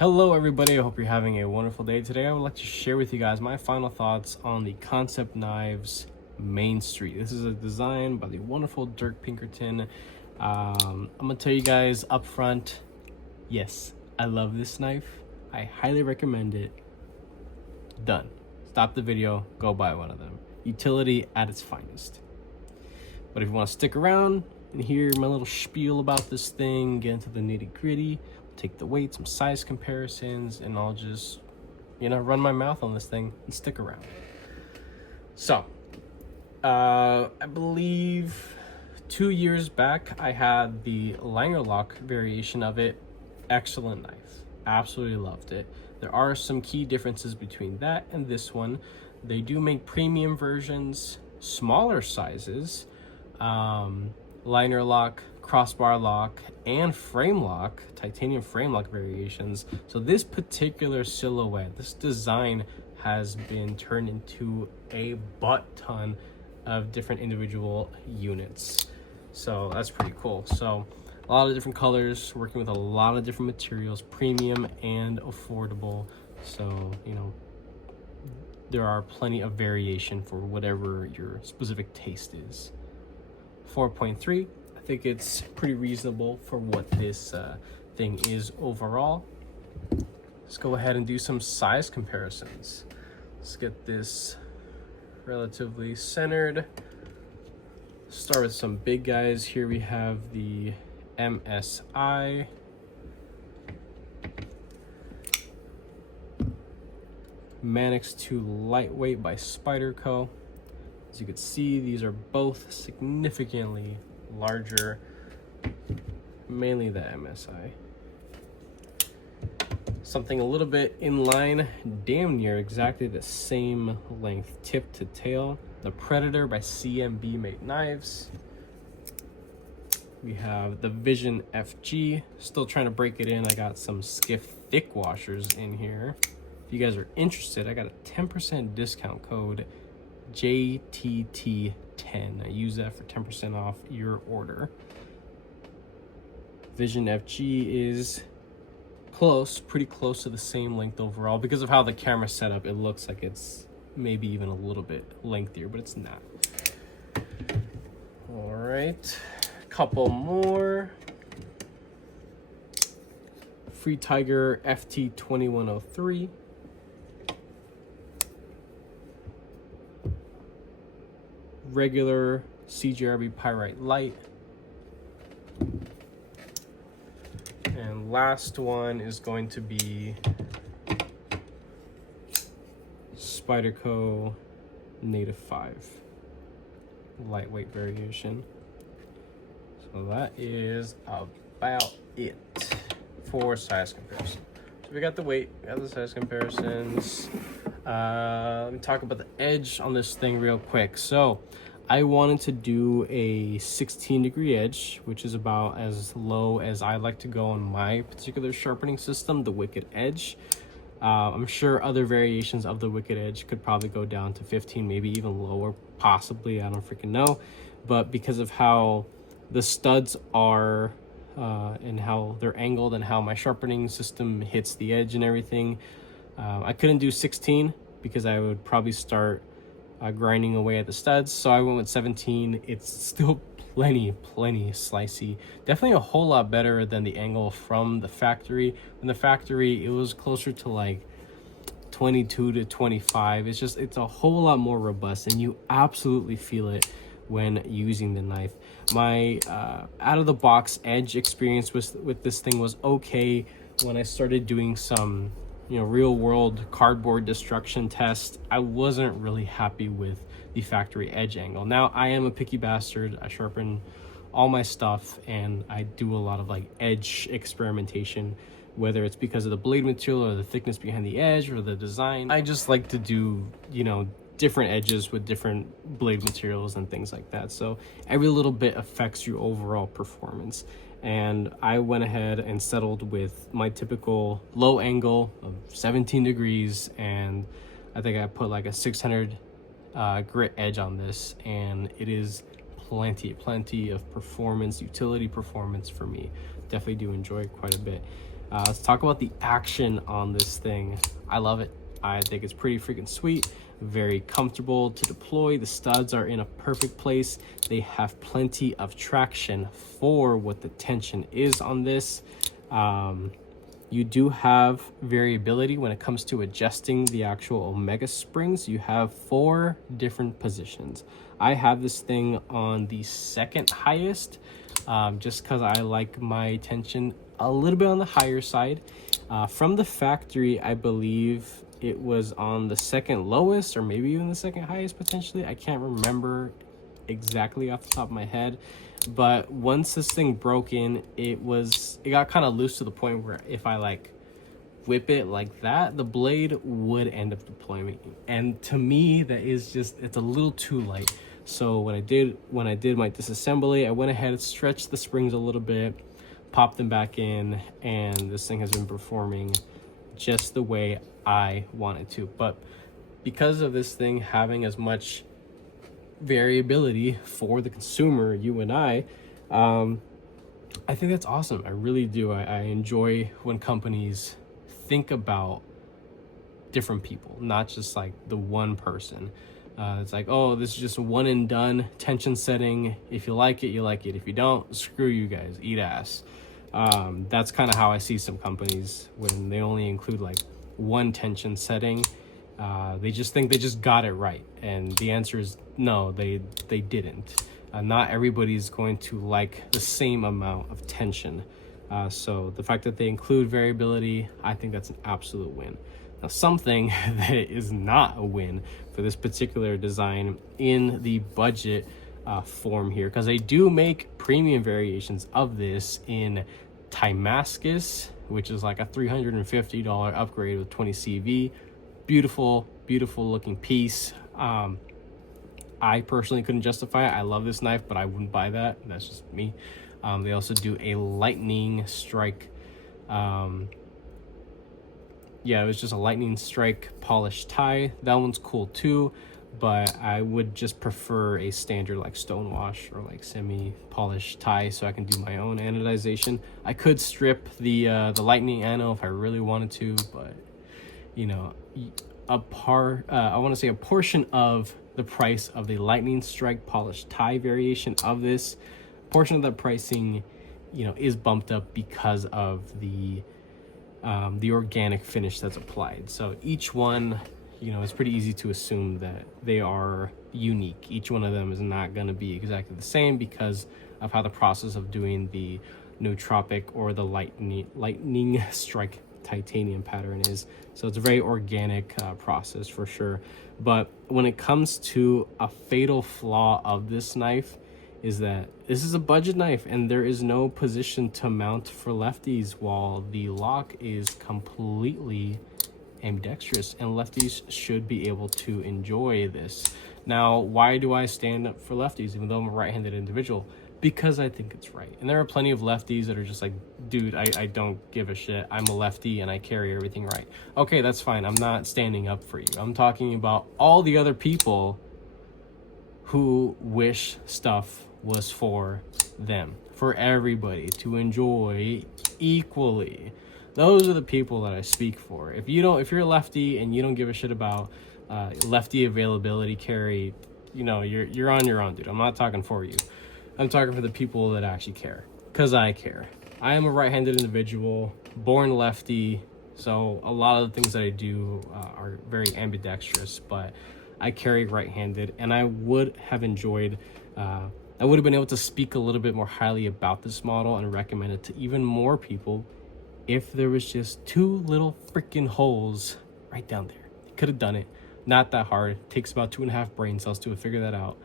Hello everybody, I hope you're having a wonderful day. Today I would like to share with you guys my final thoughts on the Concept Knives Main Street. This is a design by the wonderful Dirk Pinkerton. I'm gonna tell you guys up front, yes, I love this knife. I highly recommend it. Done. Stop the video, go buy one of them. Utility at its finest. But if you want to stick around and hear my little spiel about this thing, get into the nitty-gritty, take the weight, some size comparisons, and I'll just, run my mouth on this thing and stick around. So, I believe 2 years back, I had the Langer Lock variation of it. Excellent knife. Absolutely loved it. There are some key differences between that and this one. They do make premium versions, smaller sizes, liner lock, crossbar lock, and frame lock, titanium frame lock variations. So this particular silhouette, this design has been turned into a butt ton of different individual units. So that's pretty cool. So a lot of different colors, working with a lot of different materials, premium and affordable. So, there are plenty of variation for whatever your specific taste is. 4.3, I think it's pretty reasonable for what this thing is overall. Let's go ahead and do some size comparisons. Let's get this relatively centered. Start with some big guys. Here we have the MSI. Manix 2 Lightweight by Spyderco. As you can see, these are both significantly larger, mainly the MSI. Something a little bit in line, damn near exactly the same length, tip to tail. The Predator by CMB Made Knives. We have the Vision FG, still trying to break it in. I got some Skiff thick washers in here. If you guys are interested, I got a 10% discount code, JTT10. I use that for 10% off your order. Vision FG is pretty close to the same length overall. Because of how the camera's set up, it looks like it's maybe even a little bit lengthier, but it's not. All right, couple more. Free Tiger FT2103. Regular CGRB Pyrite Light. And last one is going to be Spyderco Native 5 lightweight variation. So that is about it for size comparison. So we got the weight, we got the size comparisons. Let me talk about the edge on this thing real quick. So I wanted to do a 16-degree edge, which is about as low as I like to go on my particular sharpening system, the Wicked Edge. I'm sure other variations of the Wicked Edge could probably go down to 15, maybe even lower, possibly, I don't freaking know. But because of how the studs are and how they're angled and how my sharpening system hits the edge and everything, I couldn't do 16 because I would probably start grinding away at the studs. So I went with 17. It's still plenty slicey. Definitely a whole lot better than the angle from the factory. In the factory, it was closer to like 22 to 25. It's a whole lot more robust, and you absolutely feel it when using the knife. My out of the box edge experience with this thing was okay when I started doing some real world cardboard destruction test. I wasn't really happy with the factory edge angle. Now I am a picky bastard. I sharpen all my stuff and I do a lot of like edge experimentation, whether it's because of the blade material or the thickness behind the edge or the design. I just like to do, different edges with different blade materials and things like that. So every little bit affects your overall performance. And I went ahead and settled with my typical low angle of 17 degrees, and I think I put like a 600 grit edge on this, and it is plenty of performance, utility performance for me. Definitely do enjoy it quite a bit. Let's talk about the action on this thing. I love it. I think it's pretty freaking sweet, very comfortable to deploy. The studs are in a perfect place. They have plenty of traction for what the tension is on this. You do have variability when it comes to adjusting the actual Omega springs. You have 4 different positions. I have this thing on the second highest, just because I like my tension a little bit on the higher side. From the factory, I believe it was on the second lowest, or maybe even the second highest potentially. I can't remember exactly off the top of my head, but once this thing broke in, it got kind of loose to the point where if I like whip it like that, the blade would end up deploying. And to me, that is just, it's a little too light. So when I did my disassembly, I went ahead and stretched the springs a little bit, popped them back in, and this thing has been performing just the way I wanted to. But because of this thing having as much variability for the consumer, you and I think that's awesome. I really do. I enjoy when companies think about different people, not just like the one person. It's like, oh, this is just a one and done tension setting. If you like it, you like it. If you don't, screw you guys, eat ass. That's kind of how I see some companies when they only include like one tension setting. They just think they just got it right, and the answer is no, they didn't. Not everybody's going to like the same amount of tension. So the fact that they include variability, I think that's an absolute win. Now, something that is not a win for this particular design in the budget form here, because they do make premium variations of this in Timascus, which is like a $350 upgrade with 20 CV. Beautiful looking piece. I personally couldn't justify it. I love this knife, but I wouldn't buy that. That's just me. They also do a lightning strike. Yeah, it was just a lightning strike polished tie. That one's cool too, but I would just prefer a standard like stonewash or like semi-polished tie so I can do my own anodization. I could strip the lightning ano if I really wanted to, but you know, I want to say a portion of the price of the lightning strike polished tie variation of this, portion of that pricing, you know, is bumped up because of the organic finish that's applied. So each one, you know, it's pretty easy to assume that they are unique. Each one of them is not going to be exactly the same because of how the process of doing the nootropic or the lightning strike titanium pattern is. So it's a very organic process for sure. But when it comes to a fatal flaw of this knife, is that this is a budget knife and there is no position to mount for lefties while the lock is completely ambidextrous, and lefties should be able to enjoy this. Now, why do I stand up for lefties even though I'm a right-handed individual? Because I think it's right. And there are plenty of lefties that are just like, dude, I don't give a shit. I'm a lefty and I carry everything right. Okay, that's fine. I'm not standing up for you. I'm talking about all the other people who wish stuff was for them, for everybody to enjoy equally. Those are the people that I speak for. If you're a lefty and you don't give a shit about lefty availability carry, you know, you're on your own, dude. I'm not talking for you. I'm talking for the people that actually care, because I care. I am a right-handed individual, born lefty, so a lot of the things that I do are very ambidextrous, but I carry right-handed, and I would have enjoyed, I would have been able to speak a little bit more highly about this model and recommend it to even more people if there was just 2 little freaking holes right down there. You could have done it. Not that hard. It takes about 2.5 brain cells to figure that out,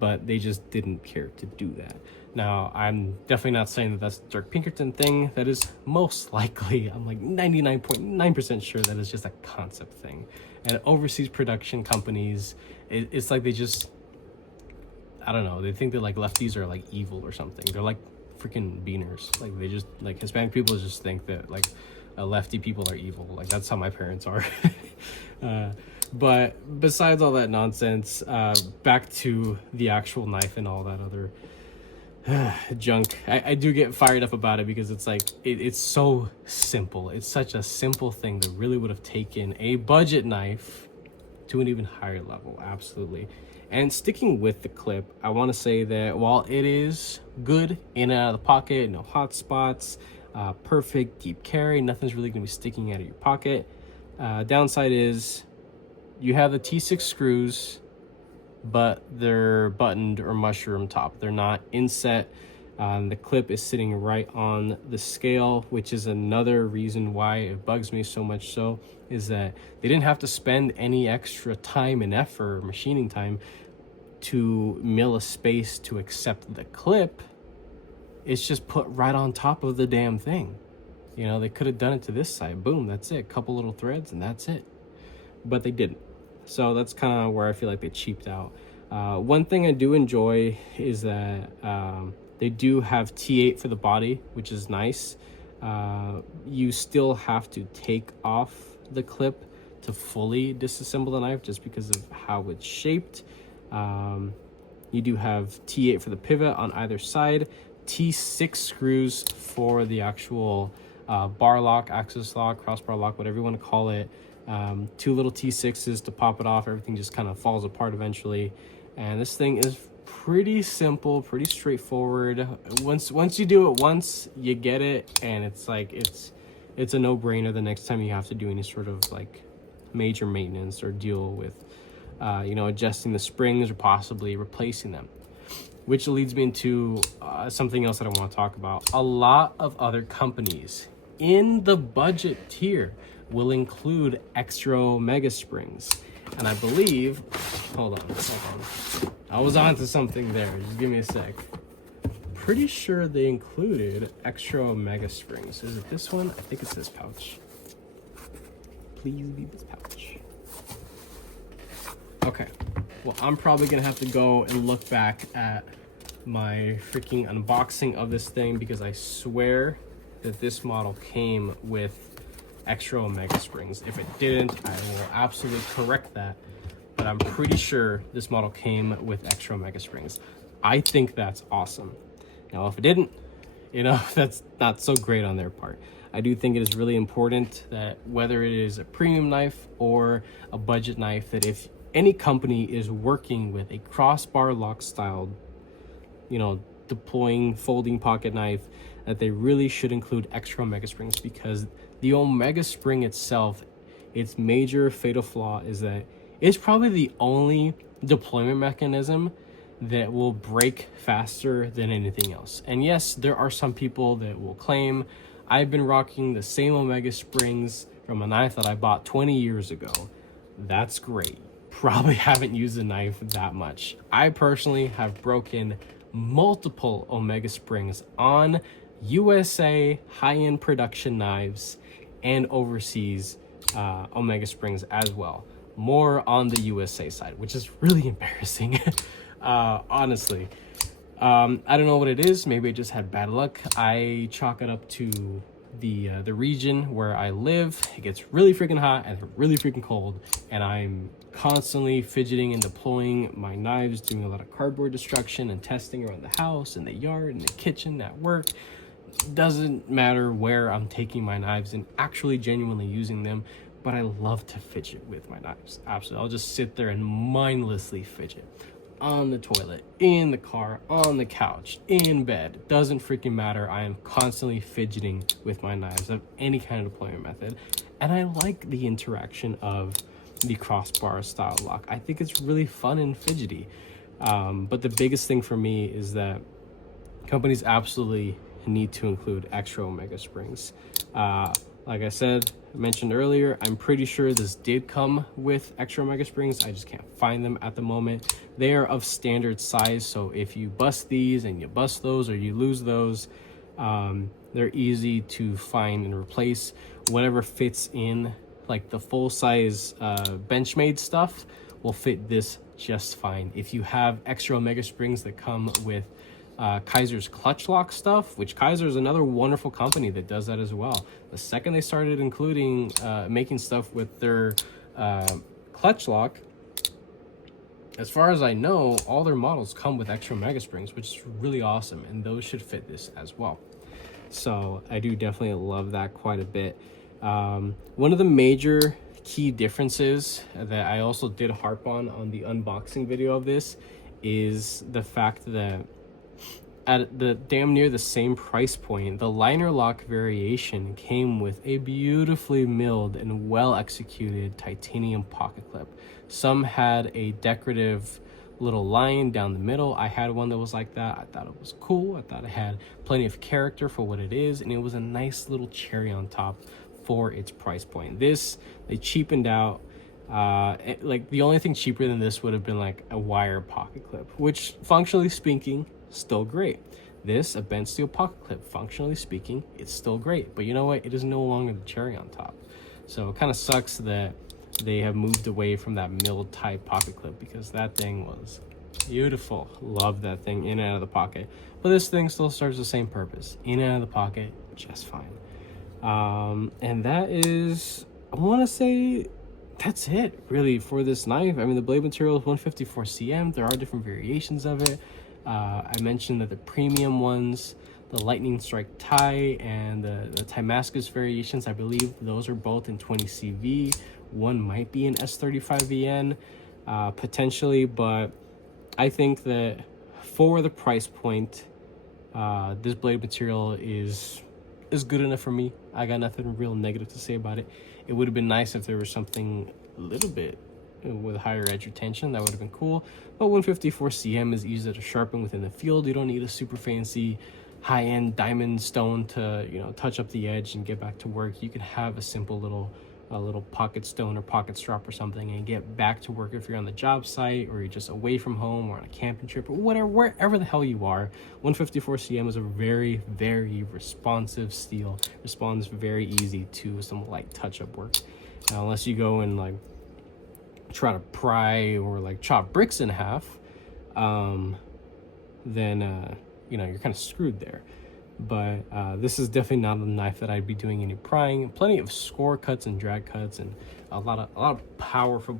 but they just didn't care to do that. Now, I'm definitely not saying that that's the Dirk Pinkerton thing. That is most likely, I'm like 99.9% sure that is just a concept thing. And overseas production companies, it's like they just, I don't know, they think that like lefties are like evil or something. They're like freaking beaners. Like they just, like Hispanic people just think that like lefty people are evil. Like that's how my parents are. But besides all that nonsense, back to the actual knife and all that other junk. I do get fired up about it because it's like it's so simple. It's such a simple thing that really would have taken a budget knife to an even higher level. Absolutely. And sticking with the clip, I want to say that while it is good in and out of the pocket, no hot spots, perfect deep carry, nothing's really going to be sticking out of your pocket. Downside is you have the T6 screws, but they're buttoned or mushroom top. They're not inset. The clip is sitting right on the scale, which is another reason why it bugs me so much, so is that they didn't have to spend any extra time and effort or machining time to mill a space to accept the clip. It's just put right on top of the damn thing. You know, they could have done it to this side. Boom, that's it. Couple little threads and that's it. But they didn't. So that's kind of where I feel like they cheaped out. One thing I do enjoy is that they do have T8 for the body, which is nice. You still have to take off the clip to fully disassemble the knife just because of how it's shaped. You do have T8 for the pivot on either side, T6 screws for the actual bar lock, axis lock, crossbar lock, whatever you want to call it. 2 little T6s to pop it off. Everything just kind of falls apart eventually. And this thing is pretty simple, pretty straightforward. Once you do it once, you get it, and it's like it's a no-brainer the next time you have to do any sort of like major maintenance or deal with adjusting the springs or possibly replacing them. Which leads me into something else that I want to talk about. A lot of other companies in the budget tier will include extra omega springs. And I believe, hold on. I was onto something there. Just give me a sec. Pretty sure they included extra omega springs. Is it this one? I think it's this pouch. Please be this pouch. Okay. Well, I'm probably gonna have to go and look back at my freaking unboxing of this thing because I swear that this model came with extra omega springs. If it didn't, I will absolutely correct that, but I'm pretty sure this model came with extra omega springs. I think that's awesome. Now, if it didn't, that's not so great on their part. I do think it is really important that whether it is a premium knife or a budget knife, that if any company is working with a crossbar lock style, deploying folding pocket knife, that they really should include extra omega springs, because the omega spring itself, its major fatal flaw is that it's probably the only deployment mechanism that will break faster than anything else. And yes, there are some people that will claim, I've been rocking the same omega springs from a knife that I bought 20 years ago. That's great. Probably haven't used the knife that much. I personally have broken multiple omega springs on USA high-end production knives and overseas omega springs as well. More on the USA side, which is really embarrassing. Honestly, I don't know what it is. Maybe I just had bad luck. I chalk it up to the region where I live. It gets really freaking hot and really freaking cold, and I'm constantly fidgeting and deploying my knives, doing a lot of cardboard destruction and testing around the house, in the yard, in the kitchen, at work. Doesn't matter where I'm taking my knives and actually genuinely using them, but I love to fidget with my knives. Absolutely. I'll just sit there and mindlessly fidget on the toilet, in the car, on the couch, in bed. It doesn't freaking matter. I am constantly fidgeting with my knives of any kind of deployment method. And I like the interaction of the crossbar style lock. I think it's really fun and fidgety. But the biggest thing for me is that companies absolutely need to include extra omega springs. Like I mentioned earlier, I'm pretty sure this did come with extra omega springs. I just can't find them at the moment. They are of standard size, so if you bust these and you bust those or you lose those, they're easy to find and replace. Whatever fits in, like the full size Benchmade stuff will fit this just fine. If you have extra omega springs that come with Kaiser's clutch lock stuff, which Kaiser is another wonderful company that does that as well. The second they started including making stuff with their clutch lock, as far as I know, all their models come with extra mega springs, which is really awesome, and those should fit this as well. So I do definitely love that quite a bit. One of the major key differences that I also did harp on the unboxing video of this is the fact that at the damn near the same price point, the liner lock variation came with a beautifully milled and well executed titanium pocket clip. Some had a decorative little line down the middle. I had one that was like that. I thought it was cool. I thought it had plenty of character for what it is, and it was a nice little cherry on top for its price point. This, they cheapened out. Like the only thing cheaper than this would have been like a wire pocket clip, which functionally speaking, still great. This, a bent steel pocket clip, functionally speaking, it's still great. But you know what? It is no longer the cherry on top. So it kind of sucks that they have moved away from that milled type pocket clip, because that thing was beautiful. Love that thing in and out of the pocket. But this thing still serves the same purpose. In and out of the pocket, just fine. And that is, I want to say, that's it really for this knife. I mean, the blade material is 154 cm. There are different variations of it. I mentioned that the premium ones, the lightning strike tie and the Damascus variations, I believe those are both in 20 CV. One might be an S35VN, potentially, but I think that for the price point, this blade material is good enough for me. I got nothing real negative to say about it. It would have been nice if there was something a little bit with higher edge retention. That would have been cool. But 154 cm is easy to sharpen within the field. You don't need a super fancy high-end diamond stone to, you know, touch up the edge and get back to work. You can have a simple little pocket stone or pocket strap or something and get back to work if you're on the job site, or you're just away from home or on a camping trip, or whatever, wherever the hell you are. 154 cm is a very, very responsive steel. Responds very easy to some light touch-up work. Now, unless you go and like try to pry or like chop bricks in half, then you know, you're kind of screwed there. But this is definitely not a knife that I'd be doing any prying. Plenty of score cuts and drag cuts, and a lot of powerful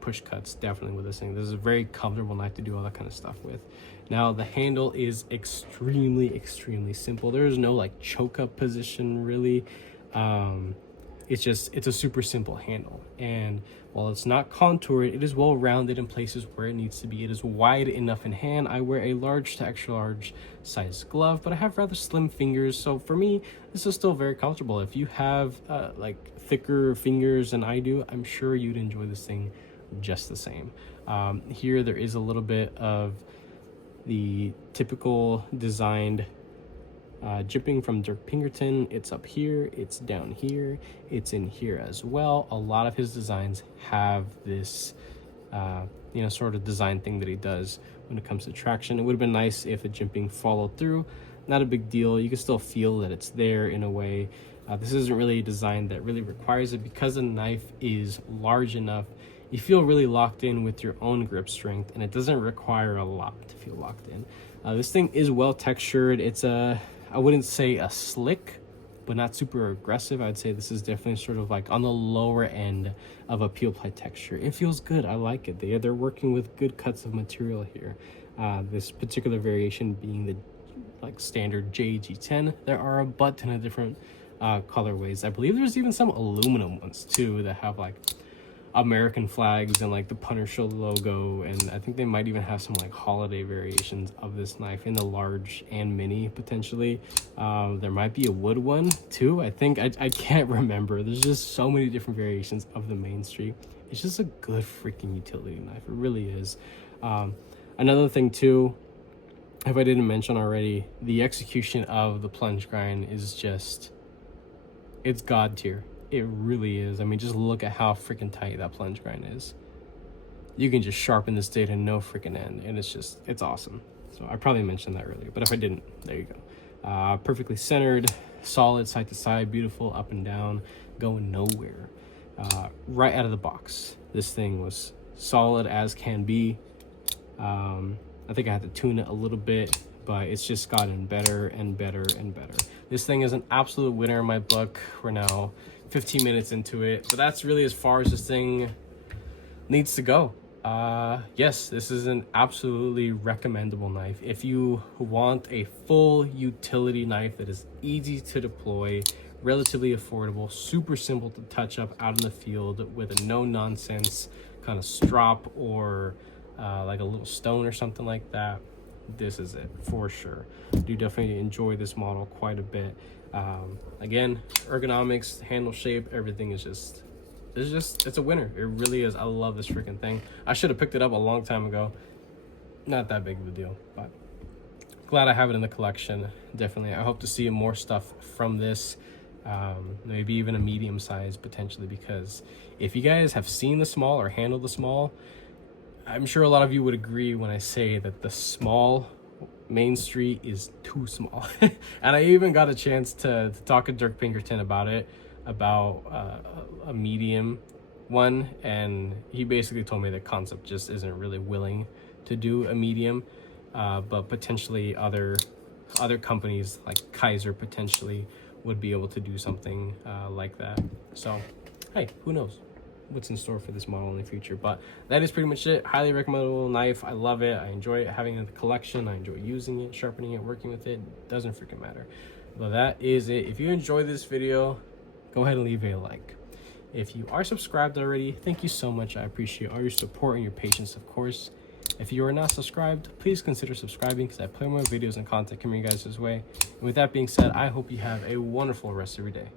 push cuts definitely with this thing. This is a very comfortable knife to do all that kind of stuff with. Now the handle is extremely simple. There's no like choke up position really. It's a super simple handle, and while it's not contoured, it is well rounded in places where it needs to be. It is wide enough in hand. I wear a large to extra large size glove, but I have rather slim fingers, so for me this is still very comfortable. If you have like thicker fingers than I do, I'm sure you'd enjoy this thing just the same. Here there is a little bit of the typical designed jipping from Dirk Pinkerton. It's up here, it's down here, it's in here as well. A lot of his designs have this you know, sort of design thing that he does when it comes to traction. It would have been nice if the jimping followed through. Not a big deal. You can still feel that it's there in a way. This isn't really a design that really requires it, because the knife is large enough. You feel really locked in with your own grip strength, and it doesn't require a lot to feel locked in. This thing is well textured. It's I wouldn't say a slick, but not super aggressive. I'd say this is definitely sort of like on the lower end of a peel ply texture. It feels good. I like it. They're working with good cuts of material here. This particular variation being the like standard JG10. There are a butt ton of different colorways. I believe there's even some aluminum ones too that have like American flags and like the Punisher logo, and I think they might even have some like holiday variations of this knife in the large and mini potentially. There might be a wood one too. I think I can't remember. There's just so many different variations of the mainstreet. It's just a good freaking utility knife. It really is. Another thing too, if I didn't mention already, the execution of the plunge grind is just, it's god tier. It really is. I mean, just look at how freaking tight that plunge grind is. You can just sharpen this thing to no freaking end, and it's awesome. So I probably mentioned that earlier, but if I didn't, there you go. Perfectly centered, solid side to side, beautiful up and down, going nowhere. Right out of the box, this thing was solid as can be. I think I had to tune it a little bit, but it's just gotten better and better and better. This thing is an absolute winner in my book. We're now 15 minutes into it, but that's really as far as this thing needs to go. Yes, this is an absolutely recommendable knife. If you want a full utility knife that is easy to deploy, relatively affordable, super simple to touch up out in the field with a no-nonsense kind of strop or like a little stone or something like that, this is it for sure. I do definitely enjoy this model quite a bit. Again, ergonomics, handle shape, everything is just, it's a winner. It really is. I love this freaking thing. I should have picked it up a long time ago. Not that big of a deal, but glad I have it in the collection. Definitely. I hope to see more stuff from this. Maybe even a medium size potentially, because if you guys have seen the small or handled the small, I'm sure a lot of you would agree when I say that the small mainstreet is too small. And I even got a chance to talk to Dirk Pinkerton about it, about a medium one, and he basically told me that Kansept just isn't really willing to do a medium, but potentially other companies like Kaiser potentially would be able to do something like that. So hey, who knows what's in store for this model in the future. But that is pretty much it. Highly recommendable knife. I love it. I enjoy it, having it in the collection. I enjoy using it, sharpening it, working with it. Doesn't freaking matter. But that is it. If you enjoyed this video, go ahead and leave a like. If you are subscribed already, thank you so much. I appreciate all your support and your patience, of course. If you are not subscribed, please consider subscribing, because I play more videos and content coming you guys this way. And with that being said, I hope you have a wonderful rest of your day.